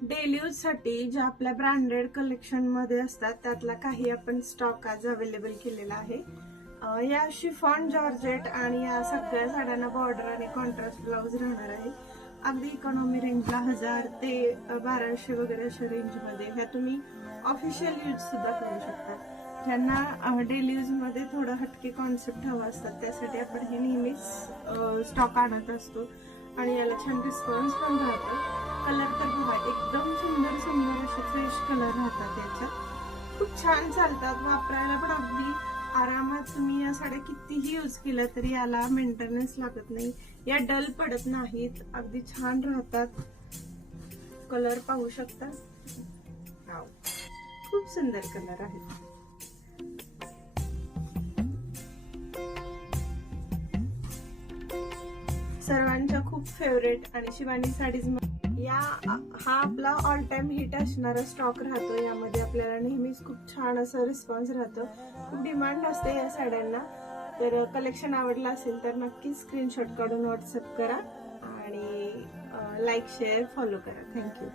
Daily use साठी ज्या आपल्या ब्रँडेड कलेक्शन मध्ये असतात त्यातला काही आपण स्टॉक आज अवेलेबल केलेला आहे. या शिफॉन जॉर्जेट आणि या सगळ्या साड्यांना बॉर्डर आणि कॉन्ट्रास्ट ब्लाउज राहणार आहे. अगदी इकॉनॉमी रेंजला 1000 ते 1200 वगैरे अशा रेंज मध्ये ह्या तुम्ही ऑफिशियल यूज सुद्धा करू शकता. ज्यांना डेली यूज मध्ये थोडं हटके कॉन्सेप्ट हवा असतात त्यासाठी आपण हे नेहमीच स्टॉक आणत असतो आणि याला छान रिस्पॉन्स पण राहतो. कलर तर बघा एकदम सुंदर सुंदर असे फ्रेश कलर राहतात याच्यात. खूप छान चालतात, वापरायला पण अगदी आरामात. तुम्ही या साड्या कितीही यूज केल्या तरी याला मेंटेनन्स लागत नाही, या डल पडत नाहीत, अगदी छान राहतात. कलर पाहू शकता, खूप सुंदर कलर आहेत. सर्वांच्या खूप फेवरेट आणि शिवानी साडीज हा आपला ऑल टाइम हिट असणारा स्टॉक राहतो. यामध्ये आपल्याला नेहमीच खूप छान असा रिस्पॉन्स राहतो, खूप डिमांड असते या साड्यांना. तर कलेक्शन आवडलं असेल तर नक्कीच स्क्रीनशॉट काढून व्हॉट्सअप करा आणि लाईक शेअर फॉलो करा. थँक्यू.